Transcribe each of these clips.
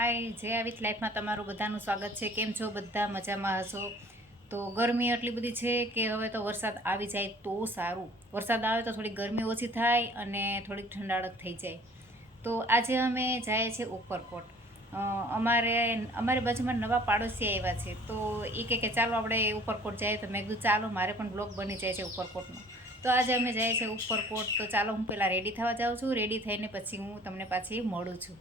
હાય, જે આવી લાઈફમાં તમારું બધાનું સ્વાગત છે. કેમ છો? બધા મજામાં હશો. તો ગરમી એટલી બધી છે કે હવે તો વરસાદ આવી જાય તો સારું. વરસાદ આવે તો થોડી ગરમી ઓછી થાય અને થોડીક ઠંડાળક થઈ જાય. તો આજે અમે જઈએ છીએ ઉપરકોટ. અમારી બાજુમાં નવા પાડોશી આવ્યા છે. તો એ કે ચાલો આપણે ઉપરકોટ જઈએ. તો મેં કીધું ચાલો, મારે પણ બ્લોગ બની જાય છે ઉપરકોટનો. તો આજે અમે જઈએ છીએ ઉપરકોટ. તો ચાલો, હું પહેલાં રેડી થવા જાઉં છું. રેડી થઈને પછી હું તમને પાછી મળું છું.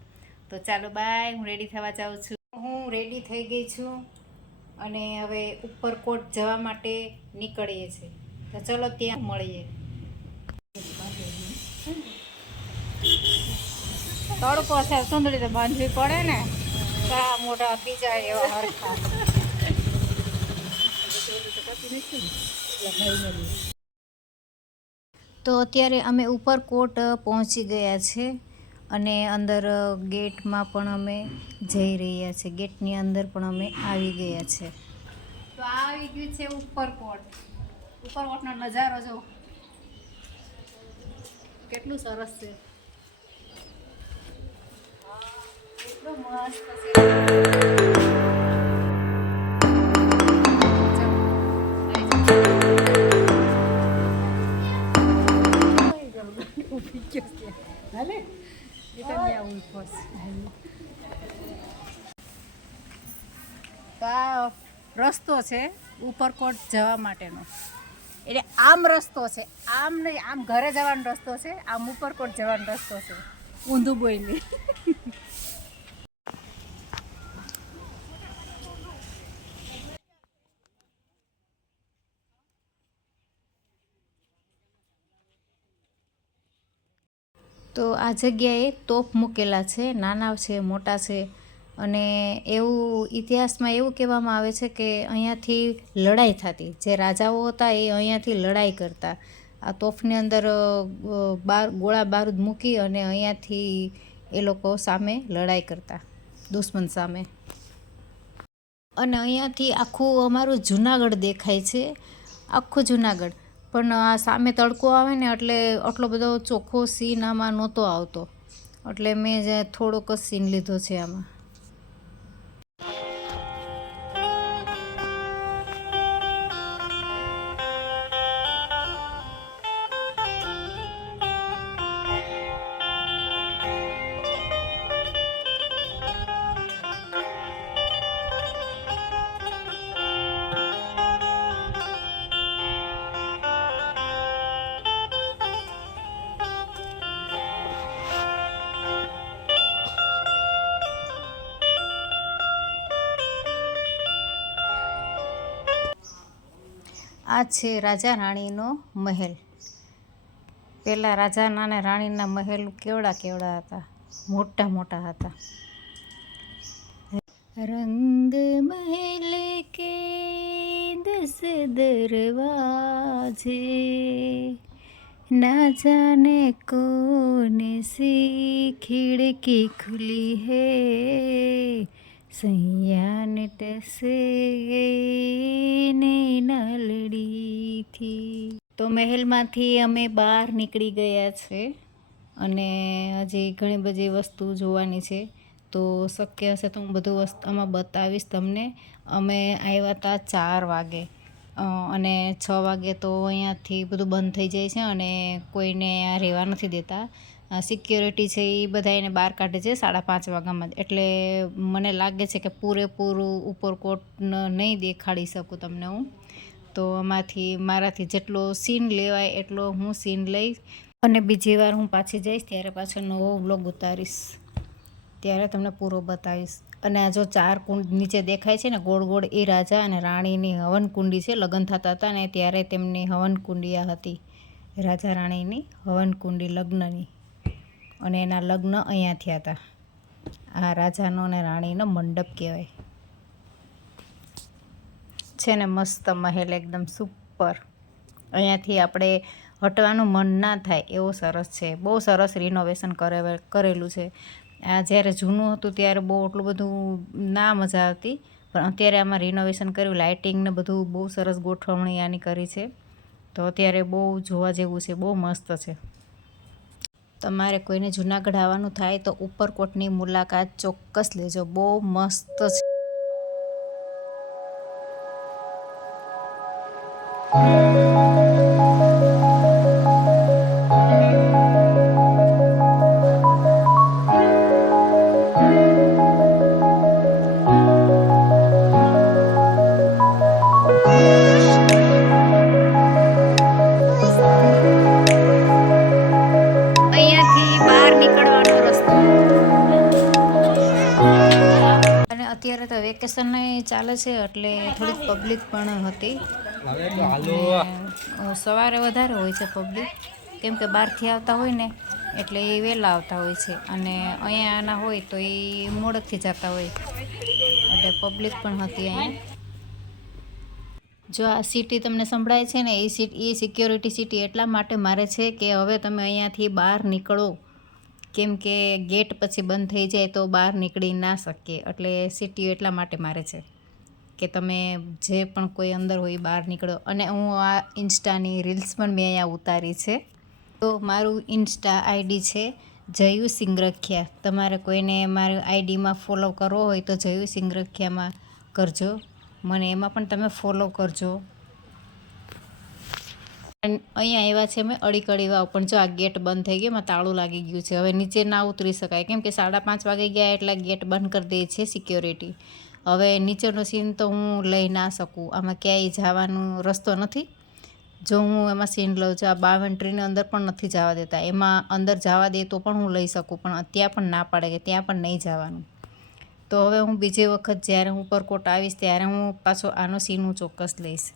તો ચાલો બાય, હું રેડી થવા જાઉં છું. હું રેડી થઈ ગઈ છું અને હવે ઉપરકોટ જવા માટે નીકળીએ છીએ. તો ચલો ત્યાં મળીએ. તડકો છે, સુંદરી તો બાંધવી પડે ને. કા મોટા બીજા એવા હરખા. તો અત્યારે અમે ઉપરકોટ પહોંચી ગયા છે અને અંદર ગેટમાં પણ અમે જઈ રહ્યા છીએ. ગેટની અંદર પણ અમે આવી ગયા છે. તો આવી ગયું છે ઉપરકોટ. ઉપરકોટનો નજારો જો કેટલું સરસ છે. એટલું મસ્ત તો આ રસ્તો છે ઉપરકોટ જવા માટેનો. એટલે આમ રસ્તો છે, આમ નહીં, આમ ઘરે જવાનો રસ્તો છે, આમ ઉપરકોટ જવાનો રસ્તો છે. ઊંધું બોલી. તો આ જગ્યાએ તોપ મૂકેલા છે, નાના છે, મોટા છે. અને એવું ઇતિહાસમાં એવું કહેવામાં આવે છે કે અહીંયાથી લડાઈ થતી. જે રાજાઓ હતા એ અહીંયાથી લડાઈ કરતા. આ તોપની અંદર ગોળા બારૂદ મૂકી અને અહીંયાથી એ લોકો સામે લડાઈ કરતા, દુશ્મન સામે. અને અહીંયાથી આખું અમારું જુનાગઢ દેખાય છે, આખું જુનાગઢ. પણ આ સામે તડકો આવે ને એટલે આટલો બધો ચોખ્ખો સીન આમાં નહોતો આવતો. એટલે મેં થોડોક જ સીન લીધો છે આમાં. આ છે રાજા રાણીનો મહેલ. પહેલાં રાજાના અને રાણીના મહેલ કેવડા હતા, મોટા મોટા હતા. રંગ મહેલ કે 10 દરવાજે, ના જાને કોને સી ખિड़की खुली है, સૈયાન ટસે નૈના લડી થી. તો મહેલમાંથી અમે બહાર નીકળી ગયા છે અને હજી ઘણી બધી વસ્તુ જોવાની છે. તો શક્ય હશે તો હું બધું વસ્તુ આમાં બતાવીશ તમને. અમે આવ્યા હતા 4 વાગે અને 6 વાગે તો અહીંયાથી બધું બંધ થઈ જાય છે અને કોઈને આ રહેવા નથી દેતા. સિક્યોરિટી છે એ બધા એને બહાર કાઢે છે 5:30 વાગ્યામાં. એટલે મને લાગે છે કે પૂરેપૂરું ઉપરકોટ નહીં દેખાડી શકું તમને હું. તો મારાથી જેટલો સીન લેવાય એટલો હું સીન લઈશ અને બીજી વાર હું પાછી જઈશ ત્યારે પાછો નવો વ્લોગ ઉતારીશ, ત્યારે તમને પૂરો બતાવીશ. અને આ જો 4 કુંડ નીચે દેખાય છે ને ગોળ ગોળ, એ રાજા અને રાણીની હવન કુંડી છે. લગ્ન થતા હતા ને ત્યારે તેમની હવન કુંડી આ હતી, રાજા રાણીની હવન કુંડી લગ્નની. અને એના લગ્ન અહીંયા થયા હતા. આ રાજાનો અને રાણીનો મંડપ કહેવાય છે ને. મસ્ત મહેલ, એકદમ સુપર. અહીંયાથી આપણે હટવાનું મન ના થાય એવો સરસ છે. બહુ સરસ રિનોવેશન કરેલું છે. આ જ્યારે જૂનું હતું ત્યારે બહુ એટલું બધું ના મજા આવતી, પણ અત્યારે આમાં રિનોવેશન કર્યું, લાઇટિંગ ને બધું બહુ સરસ ગોઠવણી આની કરી છે. તો અત્યારે બહુ જોવા જેવું છે, બહુ મસ્ત છે. તમારે કોઈને જુનાગઢ આવવાનું થાય તો ઉપરકોટની મુલાકાત ચોક્કસ લેજો, બહુ મસ્ત છે. અત્યારે તો વેકેશન ચાલે છે એટલે થોડીક પબ્લિક પણ હતી. સવારે વધારે હોય છે પબ્લિક, કેમ કે બહારથી આવતા હોય ને એટલે એ વહેલા આવતા હોય છે, અને અહીંયાના હોય તો એ મોડેકથી જતા હોય એટલે પબ્લિક પણ હતી અહીંયા. જો આ સિટી તમને સંભળાય છે ને, એ સિક્યોરિટી સિટી એટલા માટે મારે છે કે હવે તમે અહીંયાથી બહાર નીકળો, કેમ કે ગેટ પછી બંધ થઈ જાય તો બહાર નીકળી ના શકીએ, એટલે સિટી એટલા માટે મારે છે કે તમે જે પણ કોઈ અંદર હોય બહાર નીકળો. અને હું આ ઇન્સ્ટાની રીલ્સ પણ મેં અહીંયા ઉતારી છે. તો મારું ઇન્સ્ટા આઈડી છે જયુ સિંગરખિયા. તમારે કોઈને મારું આઈડીમાં ફોલો કરવો હોય તો જયુ સિંગરખિયામાં કરજો, મને એમાં પણ તમે ફોલો કરજો. અહીંયા આવ્યા છે અમે અડીકડી વાવ, પણ જો આ ગેટ બંધ થઈ ગયો, એમાં તાળું લાગી ગયું છે. હવે નીચે ના ઉતરી શકાય, કેમ કે 5:30 વાગી ગયા એટલે ગેટ બંધ કરી દે છે સિક્યોરિટી. હવે નીચેનો સીન તો હું લઈ ના શકું, આમાં ક્યાંય જવાનો રસ્તો નથી. જો હું એમાં સીન લઉં છું, આ 52 ટ્રીની અંદર પણ નથી જવા દેતા, એમાં અંદર જવા દે તો પણ હું લઈ શકું, પણ ત્યાં પણ ના પાડે કે ત્યાં પણ નહીં જવાનું. તો હવે હું બીજી વખત જ્યારે હું ઉપરકોટ આવીશ ત્યારે હું પાછો આનો સીન હું ચોક્કસ લઈશ.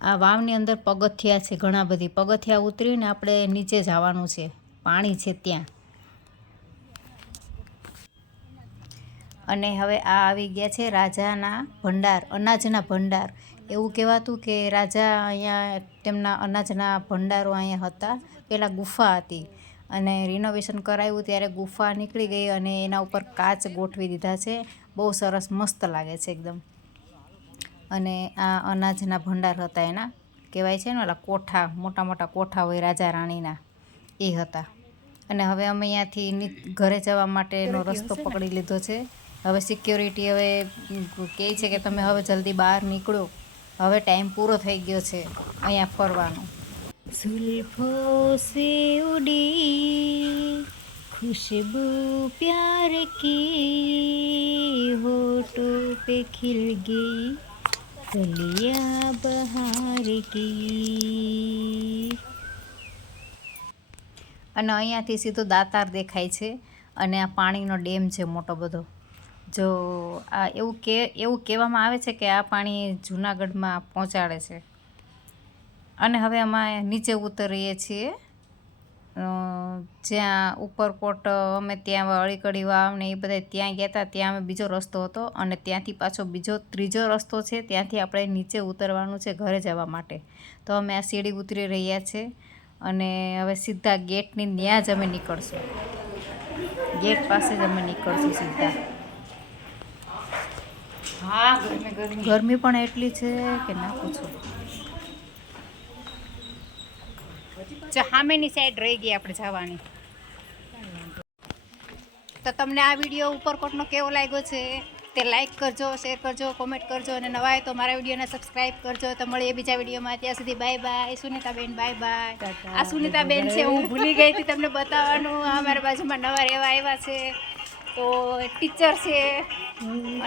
આ વાવની અંદર પગથિયા છે, ઘણા બધી પગથિયા ઉતરીને આપણે નીચે જવાનું છે, પાણી છે ત્યાં. અને હવે આ આવી ગયા છે રાજાના ભંડાર, અનાજના ભંડાર. એવું કહેવાતું કે રાજા અહીંયા તેમના અનાજના ભંડારો અહીંયા હતા. પહેલાં ગુફા હતી અને રિનોવેશન કરાવ્યું ત્યારે ગુફા નીકળી ગઈ અને એના ઉપર કાચ ગોઠવી દીધા છે. બહુ સરસ મસ્ત લાગે છે એકદમ. અને આ અનાજના ભંડાર હતા, એના કહેવાય છે ને ઓલા કોઠા, મોટા મોટા કોઠા હોય રાજા રાણીના, એ હતા. અને હવે અમે અહીંયાથી ઘરે જવા માટેનો રસ્તો પકડી લીધો છે. હવે સિક્યોરિટી હવે કહે છે કે તમે હવે જલ્દી બહાર નીકળો, હવે ટાઈમ પૂરો થઈ ગયો છે અહીંયા ફરવાનો. ઝુલ્ફો સે ઉડી खुशबू प्यार की होठों पे खिल गई कलियां बहार की. અને અહીંયાથી સીધો દાતાર દેખાય છે અને આ પાણીનો ડેમ છે મોટો બધો. જો આ એવું કહેવામાં આવે છે કે આ પાણી જૂનાગઢમાં પહોંચાડે છે. અને હવે અમે નીચે ઉતરીએ છીએ, જ્યાં ઉપરકોટ અમે ત્યાં અડીકડી વાવ ને એ બધા ત્યાં ગયા હતા, ત્યાં અમે બીજો રસ્તો હતો અને ત્યાંથી પાછો ત્રીજો રસ્તો છે, ત્યાંથી આપણે નીચે ઉતરવાનું છે ઘરે જવા માટે. તો અમે આ સીડી ઉતરી રહ્યા છે અને હવે સીધા ગેટની ત્યાં જ અમે નીકળશું, ગેટ પાસે જ અમે નીકળશું સીધા. હા, ગરમી પણ એટલી છે કે ના પૂછો. સામેની સાઈડ રહી ગઈ આપણે જવાની. તો તમને આ વિડીયો ઉપરકોટનો કેવો લાગ્યો છે તે લાઈક કરજો, શેર કરજો, કોમેન્ટ કરજો અને નવા હોય તો મારા વિડીયોને સબસ્ક્રાઈબ કરજો. તો મળીએ બીજા વિડીયોમાં, ત્યાં સુધી bye bye. Sunitaben bye bye. આ સુનિતાબેન છે, હું ભૂલી ગઈ હતી તમને બતાવવાનું. અમારા બાજુમાં નવા રહેવા આવ્યા છે, તો ટીચર છે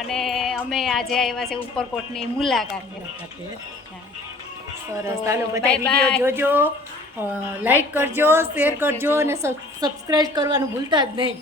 અને અમે આજે આવ્યા છે ઉપરકોટની મુલાકાત. સરસ, ચાલો બધા વિડીયો જોજો, લાઈક કરજો, શેર કરજો અને સબસ્ક્રાઈબ કરવાનું ભૂલતા જ નહીં.